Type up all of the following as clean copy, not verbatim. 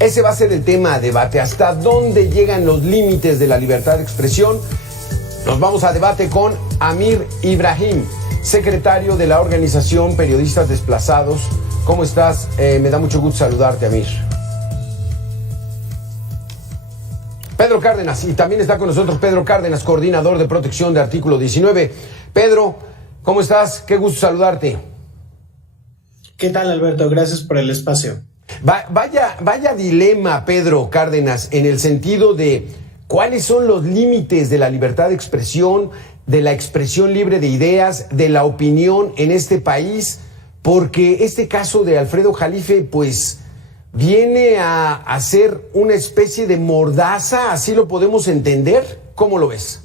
Ese va a ser el tema a debate. ¿Hasta dónde llegan los límites de la libertad de expresión? Nos vamos a debate con Amir Ibrahim, secretario de la organización Periodistas Desplazados. ¿Cómo estás? Me da mucho gusto saludarte, Amir. Pedro Cárdenas, y también está con nosotros Pedro Cárdenas, coordinador de protección de Artículo 19. Pedro, ¿cómo estás? Qué gusto saludarte. ¿Qué tal, Alberto? Gracias por el espacio. Vaya dilema, Pedro Cárdenas, en el sentido de cuáles son los límites de la libertad de expresión, de la expresión libre de ideas, de la opinión en este país, porque este caso de Alfredo Jalife, pues, viene a ser una especie de mordaza, ¿así lo podemos entender? ¿Cómo lo ves?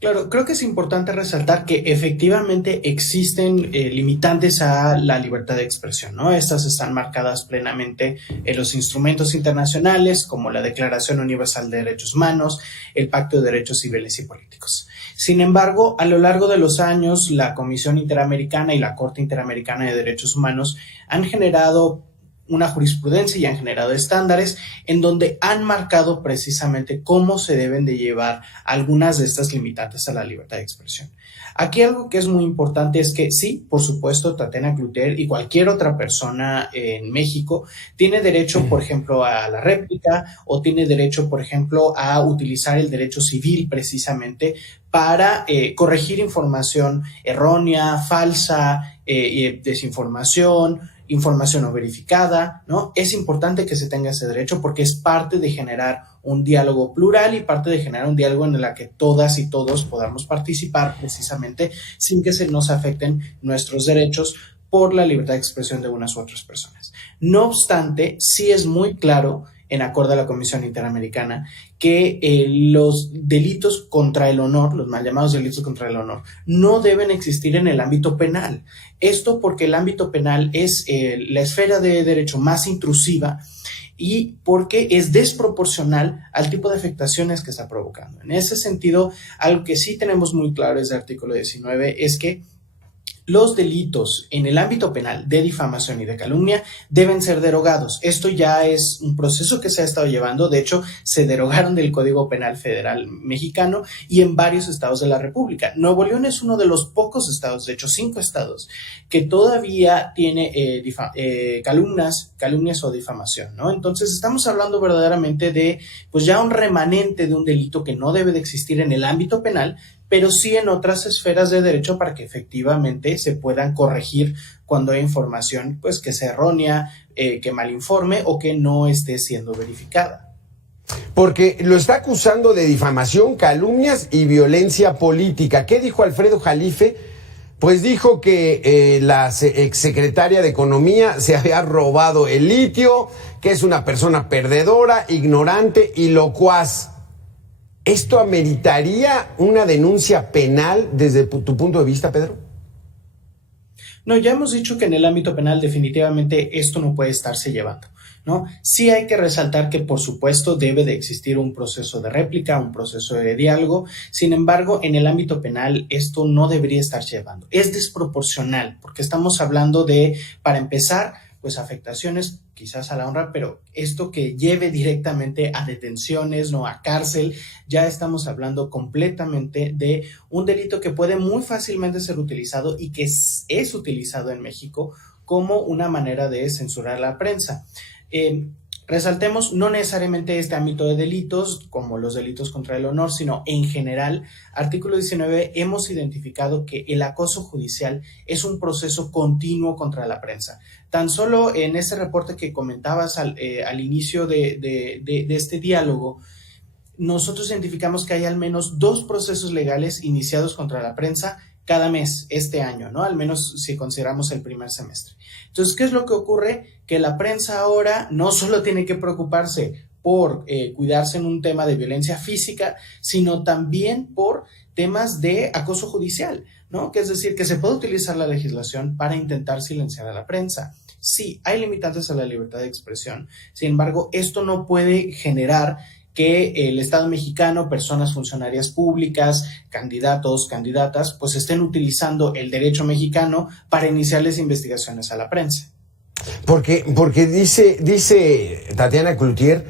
Claro, creo que es importante resaltar que efectivamente existen limitantes a la libertad de expresión, ¿no? Estas están marcadas plenamente en los instrumentos internacionales, como la Declaración Universal de Derechos Humanos, el Pacto de Derechos Civiles y Políticos. Sin embargo, a lo largo de los años, la Comisión Interamericana y la Corte Interamericana de Derechos Humanos han generado una jurisprudencia y han generado estándares en donde han marcado precisamente cómo se deben de llevar algunas de estas limitantes a la libertad de expresión. Aquí algo que es muy importante es que sí, por supuesto, Tatiana Clouthier y cualquier otra persona en México tiene derecho, por ejemplo, a la réplica o tiene derecho, por ejemplo, a utilizar el derecho civil precisamente para corregir información errónea, falsa, desinformación, información no verificada, ¿no? Es importante que se tenga ese derecho porque es parte de generar un diálogo plural y parte de generar un diálogo en el que todas y todos podamos participar precisamente sin que se nos afecten nuestros derechos por la libertad de expresión de unas u otras personas. No obstante, sí es muy claro, en acuerdo a la Comisión Interamericana, que los delitos contra el honor, los mal llamados delitos contra el honor, no deben existir en el ámbito penal. Esto porque el ámbito penal es la esfera de derecho más intrusiva y porque es desproporcional al tipo de afectaciones que está provocando. En ese sentido, algo que sí tenemos muy claro desde el artículo 19 es que los delitos en el ámbito penal de difamación y de calumnia deben ser derogados. Esto ya es un proceso que se ha estado llevando. De hecho, se derogaron del Código Penal Federal mexicano y en varios estados de la República. Nuevo León es uno de los pocos estados, de hecho 5 estados, que todavía tiene calumnias o difamación, ¿no? Entonces estamos hablando verdaderamente de, pues ya un remanente de un delito que no debe de existir en el ámbito penal, pero sí en otras esferas de derecho para que efectivamente se puedan corregir cuando hay información pues que sea errónea, que malinforme o que no esté siendo verificada. Porque lo está acusando de difamación, calumnias y violencia política. ¿Qué dijo Alfredo Jalife? Pues dijo que la exsecretaria de Economía se había robado el litio, que es una persona perdedora, ignorante y locuaz. ¿Esto ameritaría una denuncia penal desde tu punto de vista, Pedro? No, ya hemos dicho que en el ámbito penal definitivamente esto no puede estarse llevando, ¿no? Sí hay que resaltar que, por supuesto, debe de existir un proceso de réplica, un proceso de diálogo. Sin embargo, en el ámbito penal esto no debería estarse llevando. Es desproporcional porque estamos hablando de, para empezar, pues afectaciones quizás a la honra, pero esto que lleve directamente a detenciones, no a cárcel, ya estamos hablando completamente de un delito que puede muy fácilmente ser utilizado y que es utilizado en México como una manera de censurar a la prensa. Resaltemos no necesariamente este ámbito de delitos como los delitos contra el honor, sino en general, artículo 19, hemos identificado que el acoso judicial es un proceso continuo contra la prensa. Tan solo en ese reporte que comentabas al inicio de este diálogo, nosotros identificamos que hay al menos 2 procesos legales iniciados contra la prensa cada mes este año, ¿no? Al menos si consideramos el primer semestre. Entonces, ¿qué es lo que ocurre? Que la prensa ahora no solo tiene que preocuparse por cuidarse en un tema de violencia física, sino también por temas de acoso judicial, ¿no? Que es decir, que se puede utilizar la legislación para intentar silenciar a la prensa. Sí, hay limitantes a la libertad de expresión. Sin embargo, esto no puede generar que el Estado mexicano, personas funcionarias públicas, candidatos, candidatas, pues estén utilizando el derecho mexicano para iniciarles investigaciones a la prensa. Porque dice Tatiana Cloutier,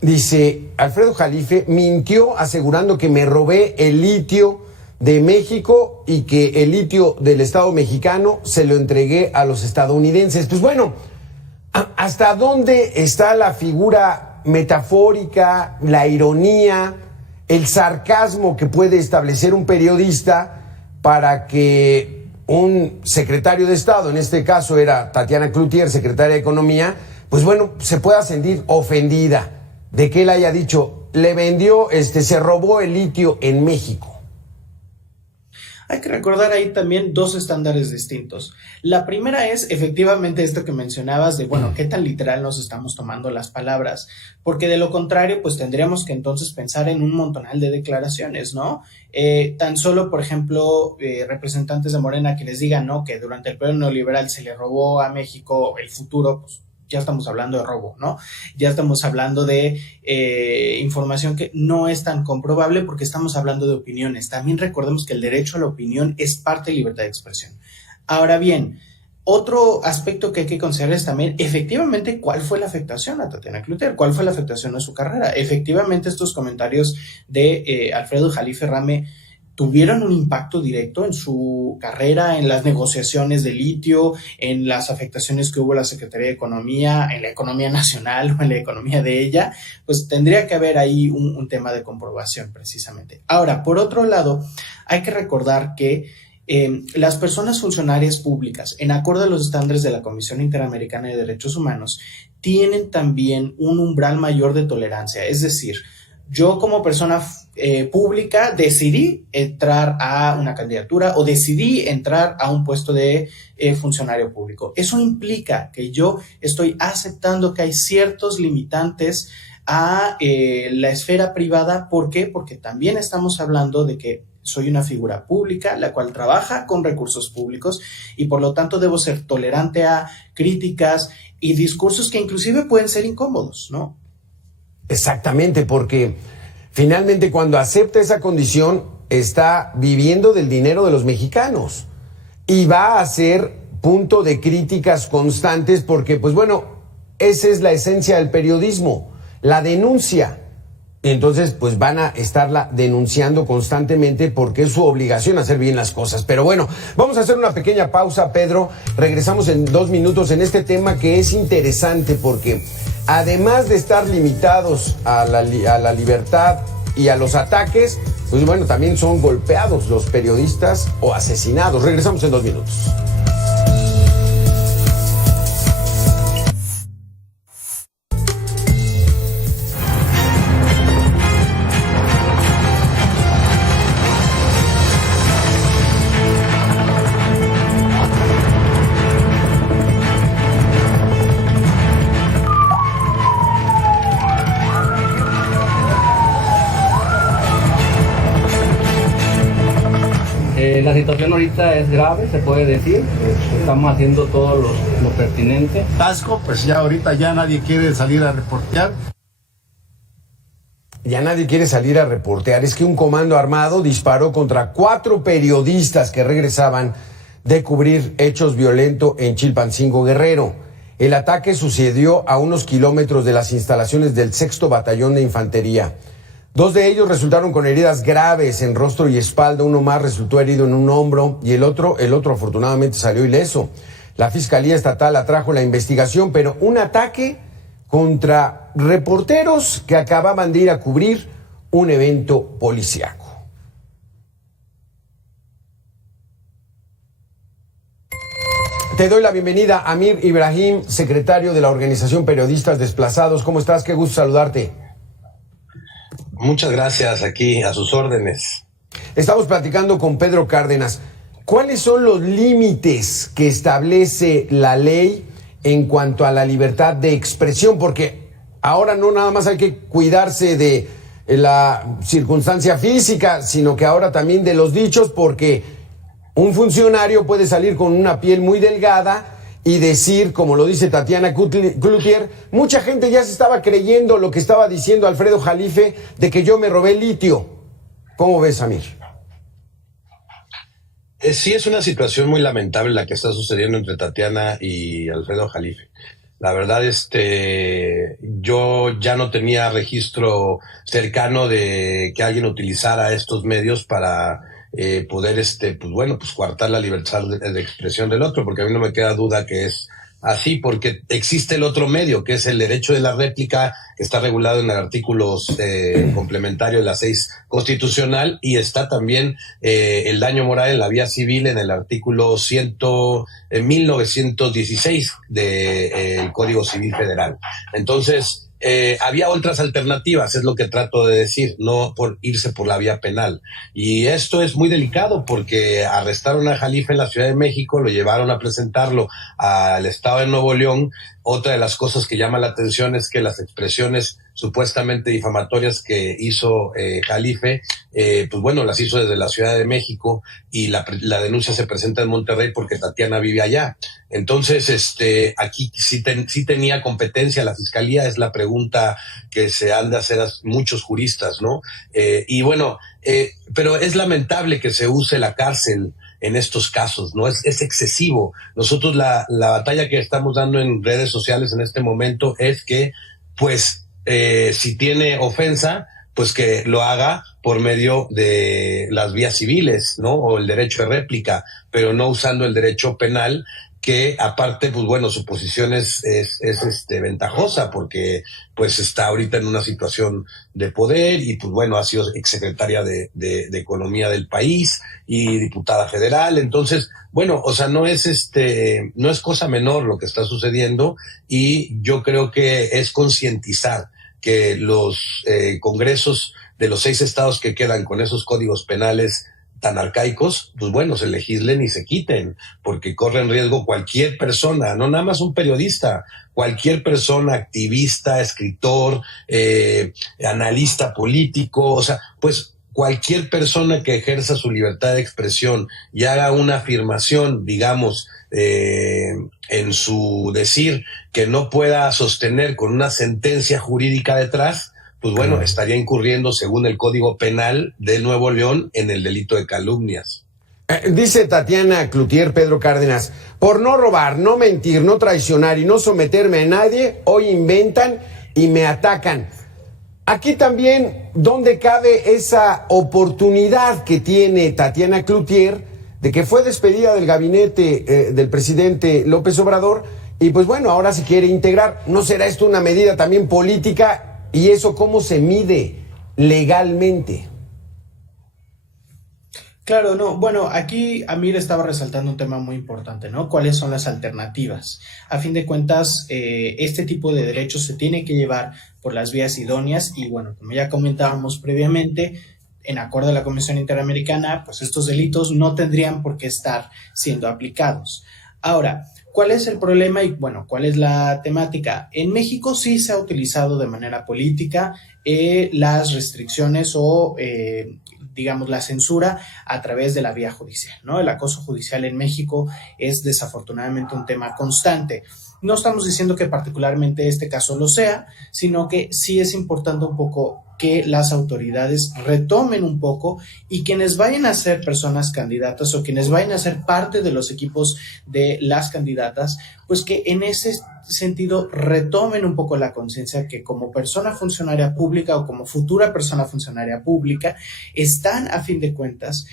dice, Alfredo Jalife mintió asegurando que me robé el litio de México y que el litio del Estado mexicano se lo entregué a los estadounidenses. Pues bueno, ¿hasta dónde está la figura metafórica, la ironía, el sarcasmo que puede establecer un periodista para que un secretario de Estado, en este caso era Tatiana Cloutier, secretaria de Economía, pues bueno, se pueda sentir ofendida de que él haya dicho, le vendió, se robó el litio en México? Hay que recordar ahí también dos estándares distintos. La primera es efectivamente esto que mencionabas de, bueno, qué tan literal nos estamos tomando las palabras, porque de lo contrario, pues tendríamos que entonces pensar en un montonal de declaraciones, ¿no? Tan solo, por ejemplo, representantes de Morena que les digan, ¿no?, que durante el periodo neoliberal se le robó a México el futuro, pues ya estamos hablando de robo, ¿no? Ya estamos hablando de información que no es tan comprobable porque estamos hablando de opiniones. También recordemos que el derecho a la opinión es parte de libertad de expresión. Ahora bien, otro aspecto que hay que considerar es también, efectivamente, cuál fue la afectación a Tatiana Cloutier, cuál fue la afectación a su carrera. Efectivamente, estos comentarios de Alfredo Jalife Rame tuvieron un impacto directo en su carrera, en las negociaciones de litio, en las afectaciones que hubo en la Secretaría de Economía, en la economía nacional o en la economía de ella, pues tendría que haber ahí un tema de comprobación precisamente. Ahora, por otro lado, hay que recordar que las personas funcionarias públicas, en acuerdo a los estándares de la Comisión Interamericana de Derechos Humanos, tienen también un umbral mayor de tolerancia, es decir, yo como persona pública decidí entrar a una candidatura o decidí entrar a un puesto de funcionario público. Eso implica que yo estoy aceptando que hay ciertos limitantes a la esfera privada. ¿Por qué? Porque también estamos hablando de que soy una figura pública, la cual trabaja con recursos públicos y por lo tanto debo ser tolerante a críticas y discursos que inclusive pueden ser incómodos, ¿no? Exactamente, porque finalmente cuando acepta esa condición está viviendo del dinero de los mexicanos y va a ser punto de críticas constantes porque, pues bueno, esa es la esencia del periodismo, la denuncia. Y entonces, pues van a estarla denunciando constantemente porque es su obligación hacer bien las cosas. Pero bueno, vamos a hacer una pequeña pausa, Pedro. Regresamos en 2 minutos en este tema que es interesante porque además de estar limitados a la libertad y a los ataques, pues bueno, también son golpeados los periodistas o asesinados. Regresamos en 2 minutos. La situación ahorita es grave, se puede decir. Estamos haciendo todo lo pertinente. Tasco, pues ya ahorita ya nadie quiere salir a reportear. Ya nadie quiere salir a reportear. Es que un comando armado disparó contra 4 periodistas que regresaban de cubrir hechos violentos en Chilpancingo, Guerrero. El ataque sucedió a unos kilómetros de las instalaciones del 6º Batallón de Infantería. 2 de ellos resultaron con heridas graves en rostro y espalda, uno más resultó herido en un hombro y el otro afortunadamente salió ileso. La Fiscalía Estatal atrajo la investigación, pero un ataque contra reporteros que acababan de ir a cubrir un evento policíaco. Te doy la bienvenida, Amir Ibrahim, secretario de la Organización Periodistas Desplazados. ¿Cómo estás? Qué gusto saludarte. Muchas gracias, aquí a sus órdenes. Estamos platicando con Pedro Cárdenas. ¿Cuáles son los límites que establece la ley en cuanto a la libertad de expresión? Porque ahora no nada más hay que cuidarse de la circunstancia física, sino que ahora también de los dichos, porque un funcionario puede salir con una piel muy delgada y decir, como lo dice Tatiana Cloutier, mucha gente ya se estaba creyendo lo que estaba diciendo Alfredo Jalife de que yo me robé litio. ¿Cómo ves, Amir? Sí, es una situación muy lamentable la que está sucediendo entre Tatiana y Alfredo Jalife. La verdad, yo ya no tenía registro cercano de que alguien utilizara estos medios para poder, pues coartar la libertad de expresión del otro, porque a mí no me queda duda que es así, porque existe el otro medio, que es el derecho de la réplica, que está regulado en el artículo complementario de la 6 constitucional, y está también el daño moral en la vía civil en el artículo 1916 del Código Civil Federal. Entonces, había otras alternativas, es lo que trato de decir, no por irse por la vía penal. Y esto es muy delicado porque arrestaron a Jalife en la Ciudad de México, lo llevaron a presentarlo al estado de Nuevo León. Otra de las cosas que llama la atención es que las expresiones supuestamente difamatorias que hizo Jalife, las hizo desde la Ciudad de México, y la denuncia se presenta en Monterrey porque Tatiana vive allá. Entonces, aquí sí tenía competencia la fiscalía, es la pregunta que se han de hacer a muchos juristas, ¿no? Pero es lamentable que se use la cárcel en estos casos, ¿no? Es excesivo. Nosotros la batalla que estamos dando en redes sociales en este momento es que, si tiene ofensa, pues que lo haga por medio de las vías civiles, ¿no? O el derecho de réplica, pero no usando el derecho penal, que aparte, su posición es ventajosa porque está ahorita en una situación de poder y ha sido exsecretaria de Economía del país y diputada federal. Entonces, no es cosa menor lo que está sucediendo, y yo creo que es concientizar que los congresos de los 6 estados que quedan con esos códigos penales tan arcaicos, se legislen y se quiten, porque corre en riesgo cualquier persona, no nada más un periodista, cualquier persona, activista, escritor, analista político, cualquier persona que ejerza su libertad de expresión y haga una afirmación, digamos, en su decir, que no pueda sostener con una sentencia jurídica detrás, estaría incurriendo, según el Código Penal de Nuevo León, en el delito de calumnias. Dice Tatiana Cloutier, Pedro Cárdenas, por no robar, no mentir, no traicionar y no someterme a nadie, hoy inventan y me atacan. Aquí también, ¿dónde cabe esa oportunidad que tiene Tatiana Cloutier de que fue despedida del gabinete del presidente López Obrador y ahora se quiere integrar? ¿No será esto una medida también política? ¿Y eso cómo se mide legalmente? Claro, no. Bueno, aquí Amir estaba resaltando un tema muy importante, ¿no? ¿Cuáles son las alternativas? A fin de cuentas, este tipo de derechos se tiene que llevar por las vías idóneas y, como ya comentábamos previamente, en acuerdo a la Convención Interamericana, estos delitos no tendrían por qué estar siendo aplicados. Ahora, ¿cuál es el problema y, cuál es la temática? En México sí se ha utilizado de manera política las restricciones o, la censura a través de la vía judicial, ¿no? El acoso judicial en México es desafortunadamente un tema constante. No estamos diciendo que particularmente este caso lo sea, sino que sí es importante un poco que las autoridades retomen un poco y quienes vayan a ser personas candidatas o quienes vayan a ser parte de los equipos de las candidatas, que en ese sentido retomen un poco la conciencia que como persona funcionaria pública o como futura persona funcionaria pública están a fin de cuentas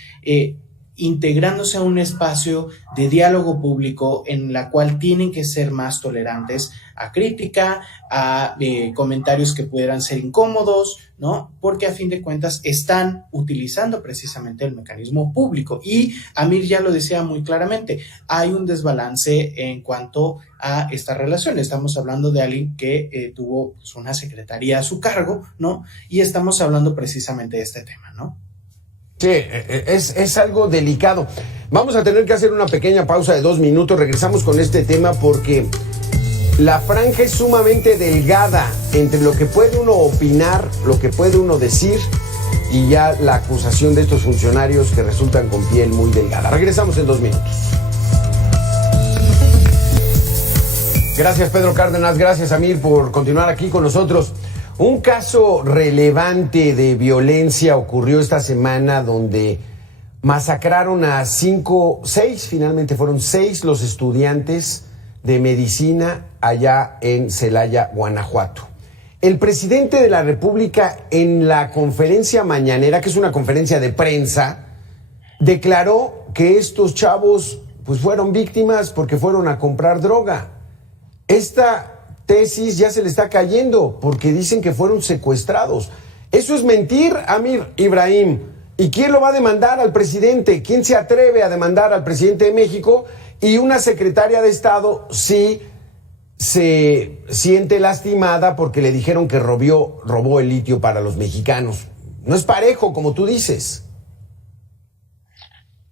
integrándose a un espacio de diálogo público en la cual tienen que ser más tolerantes a crítica, a comentarios que pudieran ser incómodos, ¿no? Porque a fin de cuentas están utilizando precisamente el mecanismo público. Y Amir ya lo decía muy claramente, hay un desbalance en cuanto a esta relación. Estamos hablando de alguien que tuvo una secretaría a su cargo, ¿no? Y estamos hablando precisamente de este tema, ¿no? Sí, es algo delicado. Vamos a tener que hacer una pequeña pausa de 2 minutos. Regresamos con este tema porque la franja es sumamente delgada entre lo que puede uno opinar, lo que puede uno decir y ya la acusación de estos funcionarios que resultan con piel muy delgada. Regresamos en 2 minutos. Gracias, Pedro Cárdenas. Gracias, Amir, por continuar aquí con nosotros. Un caso relevante de violencia ocurrió esta semana donde masacraron a 6, finalmente fueron 6 los estudiantes de medicina allá en Celaya, Guanajuato. El presidente de la República en la conferencia mañanera, que es una conferencia de prensa, declaró que estos chavos pues fueron víctimas porque fueron a comprar droga. Esta tesis ya se le está cayendo porque dicen que fueron secuestrados. Eso es mentir, Amir Ibrahim. ¿Y quién lo va a demandar al presidente? ¿Quién se atreve a demandar al presidente de México? Y una secretaria de Estado sí se siente lastimada porque le dijeron que robó el litio para los mexicanos. No es parejo, como tú dices.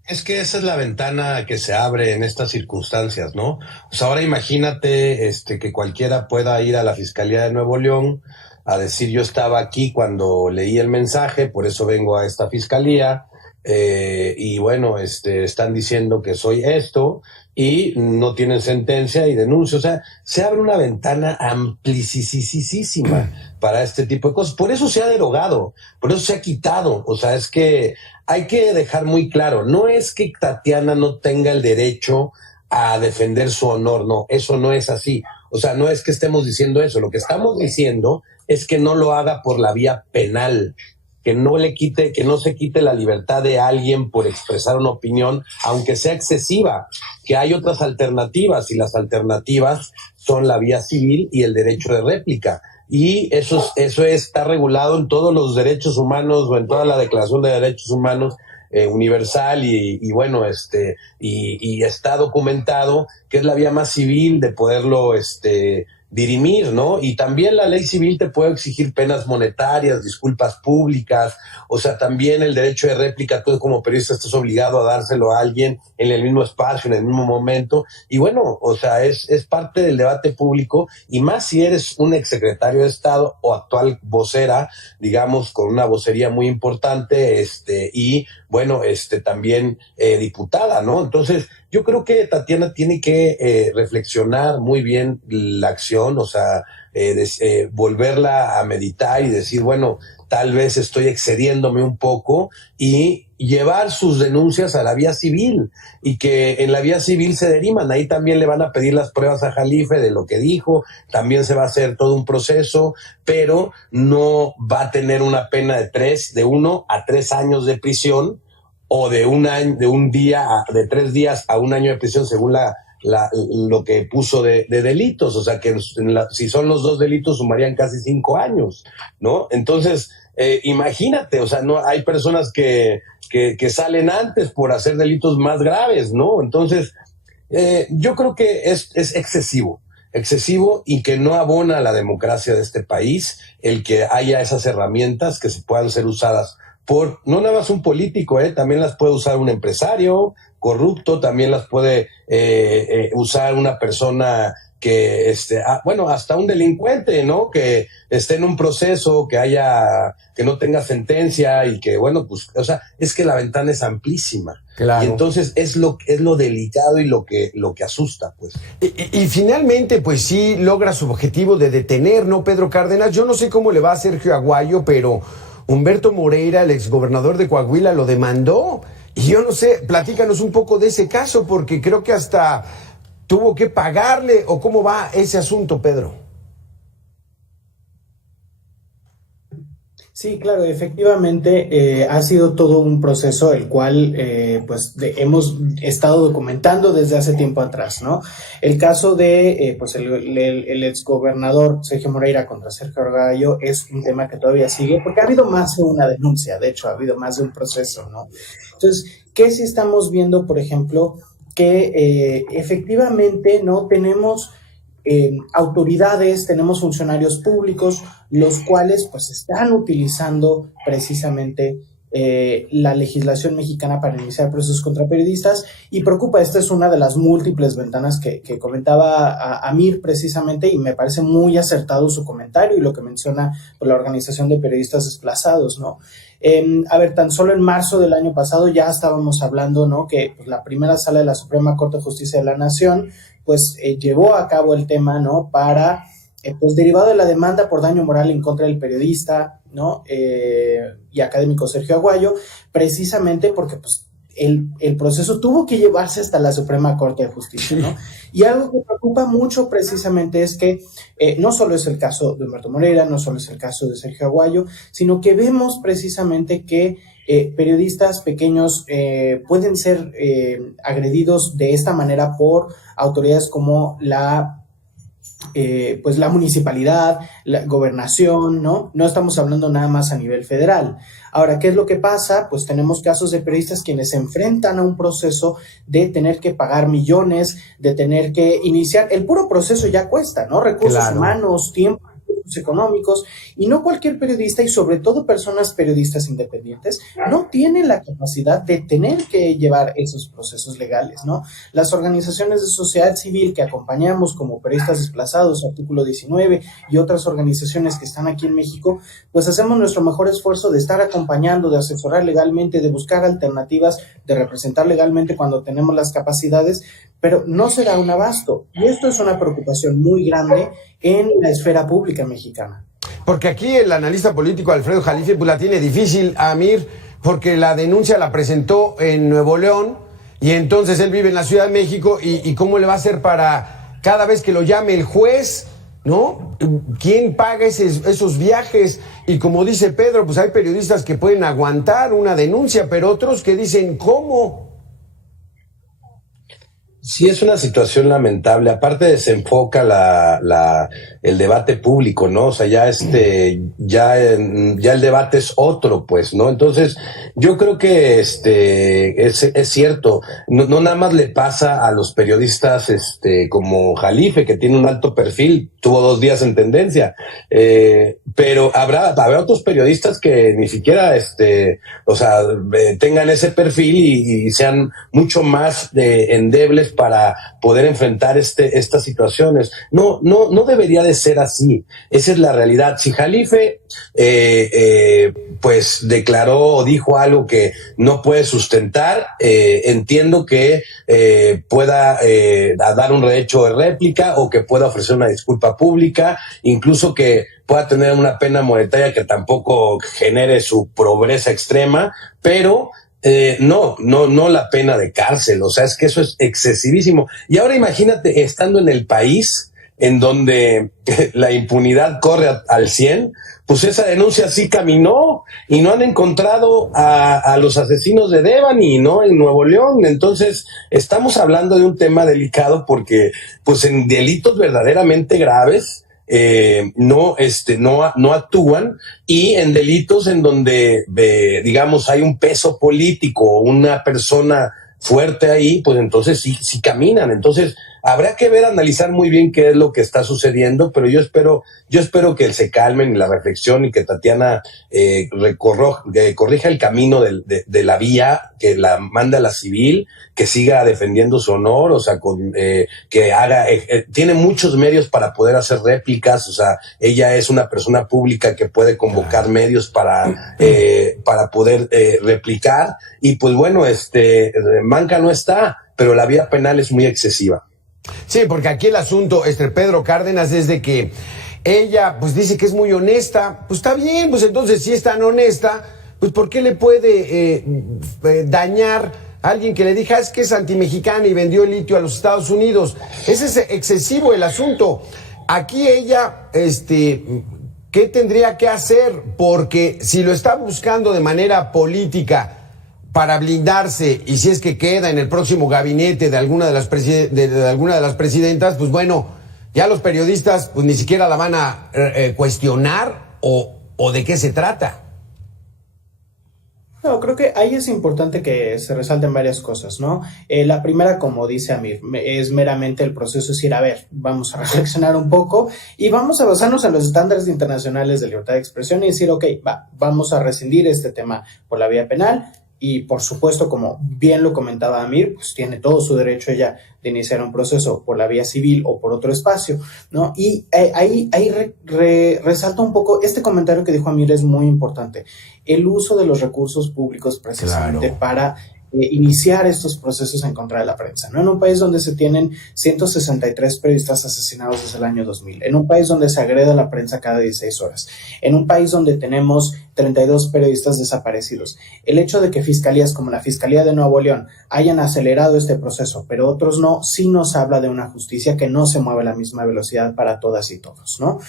Es que esa es la ventana que se abre en estas circunstancias, ¿no? Pues ahora imagínate que cualquiera pueda ir a la Fiscalía de Nuevo León a decir yo estaba aquí cuando leí el mensaje, por eso vengo a esta fiscalía, y bueno, están diciendo que soy esto y no tienen sentencia y denuncio. O sea, se abre una ventana amplísima para este tipo de cosas. Por eso se ha derogado, por eso se ha quitado. O sea, es que hay que dejar muy claro, no es que Tatiana no tenga el derecho a defender su honor, no, eso no es así. O sea, no es que estemos diciendo eso, lo que estamos diciendo es que no lo haga por la vía penal, que no se quite la libertad de alguien por expresar una opinión, aunque sea excesiva, que hay otras alternativas, y las alternativas son la vía civil y el derecho de réplica. Y eso está regulado en todos los derechos humanos o en toda la Declaración de Derechos Humanos universal y bueno, y está documentado que es la vía más civil de poderlo dirimir, ¿no? Y también la ley civil te puede exigir penas monetarias, disculpas públicas, o sea, también el derecho de réplica, tú como periodista estás obligado a dárselo a alguien en el mismo espacio, en el mismo momento, y bueno, o sea, es parte del debate público, y más si eres un exsecretario de Estado o actual vocera, digamos, con una vocería muy importante, y bueno, también diputada, ¿no? Entonces, yo creo que Tatiana tiene que reflexionar muy bien la acción, o sea, volverla a meditar y decir, bueno, tal vez estoy excediéndome un poco, y llevar sus denuncias a la vía civil y que en la vía civil se deriman. Ahí también le van a pedir las pruebas a Jalife de lo que dijo, también se va a hacer todo un proceso, pero no va a tener una pena de 1 a 3 años de prisión, o de 3 días a 1 año de prisión, según lo que puso de delitos. O sea que si son los 2 delitos sumarían casi 5 años, ¿no? Entonces, imagínate, o sea, no hay personas que salen antes por hacer delitos más graves, ¿no? Entonces, yo creo que es excesivo y que no abona a la democracia de este país el que haya esas herramientas que se puedan ser usadas por no nada más un político, también las puede usar un empresario corrupto, también las puede usar una persona que bueno, hasta un delincuente, ¿no? Que esté en un proceso, que no tenga sentencia y que, bueno, pues, o sea, es que la ventana es amplísima. Claro. Y entonces es lo delicado y lo que asusta, pues. Y finalmente, pues sí logra su objetivo de detener, ¿no, Pedro Cárdenas? Yo no sé cómo le va a Sergio Aguayo, pero Humberto Moreira, el exgobernador de Coahuila, lo demandó. Y yo no sé, platícanos un poco de ese caso, porque creo que hasta tuvo que pagarle, o cómo va ese asunto, Pedro. Sí, claro, efectivamente ha sido todo un proceso el cual hemos estado documentando desde hace tiempo atrás, ¿no? El caso de el exgobernador Sergio Moreira contra Sergio Aguayo es un tema que todavía sigue, porque ha habido más de una denuncia, de hecho ha habido más de un proceso, ¿no? Entonces, ¿qué sí estamos viendo, por ejemplo? Que efectivamente no tenemos autoridades, tenemos funcionarios públicos, los cuales pues están utilizando precisamente la legislación mexicana para iniciar procesos contra periodistas, y preocupa. Esta es una de las múltiples ventanas que comentaba Amir precisamente, y me parece muy acertado su comentario y lo que menciona por la Organización de Periodistas Desplazados, ¿no? A ver, tan solo en marzo del año pasado ya estábamos hablando, ¿no? Que pues, la primera sala de la Suprema Corte de Justicia de la Nación pues llevó a cabo el tema, ¿no? Para, pues derivado de la demanda por daño moral en contra del periodista, ¿no? Y académico Sergio Aguayo, precisamente porque pues el proceso tuvo que llevarse hasta la Suprema Corte de Justicia, ¿no? Y algo que preocupa mucho precisamente es que no solo es el caso de Humberto Moreira, no solo es el caso de Sergio Aguayo, sino que vemos precisamente que periodistas pequeños pueden ser agredidos de esta manera por autoridades como pues la municipalidad, la gobernación, ¿no? No estamos hablando nada más a nivel federal. Ahora, ¿qué es lo que pasa? Pues tenemos casos de periodistas quienes se enfrentan a un proceso de tener que pagar millones, de tener que iniciar, el puro proceso ya cuesta, ¿no? Recursos humanos, tiempo, económicos, y no cualquier periodista, y sobre todo personas periodistas independientes, no tienen la capacidad de tener que llevar esos procesos legales, ¿no? Las organizaciones de sociedad civil que acompañamos como periodistas desplazados, artículo 19, y otras organizaciones que están aquí en México, pues hacemos nuestro mejor esfuerzo de estar acompañando, de asesorar legalmente, de buscar alternativas, de representar legalmente cuando tenemos las capacidades, pero no se da un abasto. Y esto es una preocupación muy grande en la esfera pública mexicana. Porque aquí el analista político Alfredo Jalife pues la tiene difícil, Amir, porque la denuncia la presentó en Nuevo León y entonces él vive en la Ciudad de México y ¿cómo le va a hacer para cada vez que lo llame el juez, ¿no? ¿Quién paga esos viajes? Y como dice Pedro, pues hay periodistas que pueden aguantar una denuncia, pero otros que dicen, ¿cómo? Sí, es una situación lamentable. Aparte desenfoca el debate público, ¿no? O sea, ya el debate es otro, pues, ¿no? Entonces, yo creo que es cierto. No nada más le pasa a los periodistas, como Jalife, que tiene un alto perfil, tuvo 2 días en tendencia. Pero habrá otros periodistas que ni siquiera, tengan ese perfil y sean mucho más endebles para poder enfrentar estas situaciones. No debería de ser así. Esa es la realidad. Si Jalife pues declaró o dijo algo que no puede sustentar, entiendo que pueda dar un derecho de réplica o que pueda ofrecer una disculpa pública, incluso que pueda tener una pena monetaria que tampoco genere su pobreza extrema, pero no la pena de cárcel. O sea, es que eso es excesivísimo. Y ahora imagínate estando en el país en donde la impunidad corre al 100, pues esa denuncia sí caminó y no han encontrado a los asesinos de Devani, ¿no? En Nuevo León. Entonces, estamos hablando de un tema delicado porque, pues en delitos verdaderamente graves, no actúan, y en delitos en donde, digamos, hay un peso político, una persona fuerte ahí, pues entonces sí caminan. Entonces, habrá que analizar muy bien qué es lo que está sucediendo, pero yo espero que se calmen en la reflexión y que Tatiana corrija el camino de la vía, que la manda a la civil, que siga defendiendo su honor, o sea, que haga, tiene muchos medios para poder hacer réplicas. O sea, ella es una persona pública que puede convocar medios para poder replicar, y pues bueno, manca no está, pero la vía penal es muy excesiva. Sí, porque aquí el asunto, Pedro Cárdenas, es de que ella pues dice que es muy honesta. Pues está bien, pues entonces si es tan honesta, pues ¿por qué le puede dañar a alguien que le diga es que es antimexicana y vendió el litio a los Estados Unidos? Ese es excesivo el asunto. Aquí ella, ¿qué tendría que hacer? Porque si lo está buscando de manera política para blindarse, y si es que queda en el próximo gabinete de alguna de las presidentas, pues bueno, ya los periodistas pues ni siquiera la van a cuestionar o de qué se trata. No, creo que ahí es importante que se resalten varias cosas, ¿no? La primera, como dice Amir, es meramente el proceso, es decir, a ver, vamos a reflexionar un poco y vamos a basarnos en los estándares internacionales de libertad de expresión y decir, ok, vamos a rescindir este tema por la vía penal. Y por supuesto, como bien lo comentaba Amir, pues tiene todo su derecho ella de iniciar un proceso por la vía civil o por otro espacio, ¿no? Y ahí resalta un poco, este comentario que dijo Amir es muy importante, el uso de los recursos públicos precisamente para iniciar estos procesos en contra de la prensa, ¿no? En un país donde se tienen 163 periodistas asesinados desde el año 2000, en un país donde se agrede a la prensa cada 16 horas, en un país donde tenemos 32 periodistas desaparecidos. El hecho de que fiscalías como la Fiscalía de Nuevo León hayan acelerado este proceso, pero otros no, sí nos habla de una justicia que no se mueve a la misma velocidad para todas y todos, ¿no?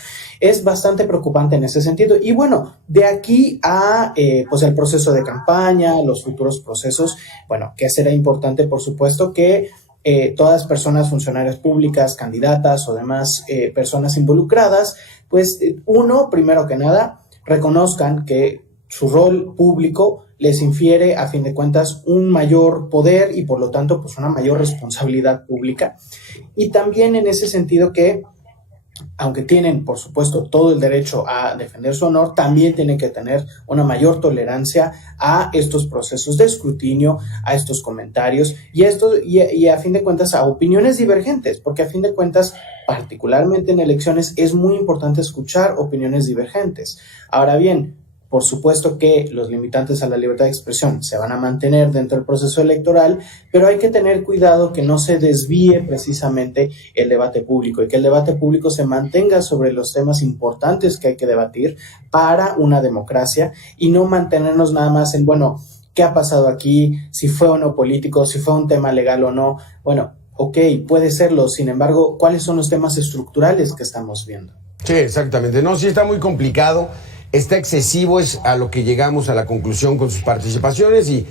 Es bastante preocupante en ese sentido. Y bueno, de aquí a pues el proceso de campaña, los futuros procesos, bueno, que será importante, por supuesto, que todas personas, funcionarias públicas, candidatas o demás personas involucradas, pues uno, primero que nada, reconozcan que su rol público les infiere, a fin de cuentas, un mayor poder y por lo tanto, pues una mayor responsabilidad pública. Y también en ese sentido que, aunque tienen, por supuesto, todo el derecho a defender su honor, también tienen que tener una mayor tolerancia a estos procesos de escrutinio, a estos comentarios y a fin de cuentas a opiniones divergentes, porque a fin de cuentas, particularmente en elecciones, es muy importante escuchar opiniones divergentes. Ahora bien, por supuesto que los limitantes a la libertad de expresión se van a mantener dentro del proceso electoral, pero hay que tener cuidado que no se desvíe precisamente el debate público y que el debate público se mantenga sobre los temas importantes que hay que debatir para una democracia y no mantenernos nada más en, bueno, ¿qué ha pasado aquí? Si fue o no político, si fue un tema legal o no. Bueno, ok, puede serlo. Sin embargo, ¿cuáles son los temas estructurales que estamos viendo? Sí, exactamente. No, sí está muy complicado. Está excesivo, es a lo que llegamos a la conclusión con sus participaciones y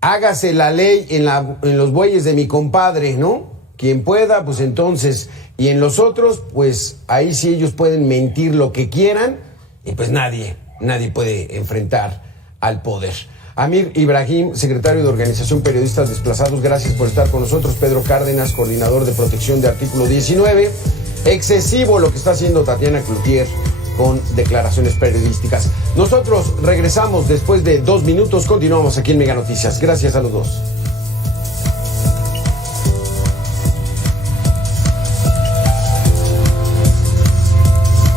hágase la ley en los bueyes de mi compadre, ¿no? Quien pueda, pues entonces, y en los otros, pues ahí sí ellos pueden mentir lo que quieran y pues nadie puede enfrentar al poder. Amir Ibrahim, secretario de Organización Periodistas Desplazados, gracias por estar con nosotros. Pedro Cárdenas, coordinador de protección de Artículo 19. Excesivo lo que está haciendo Tatiana Cloutier con declaraciones periodísticas. Nosotros regresamos después de 2 minutos, continuamos aquí en Mega Noticias. Gracias a los dos.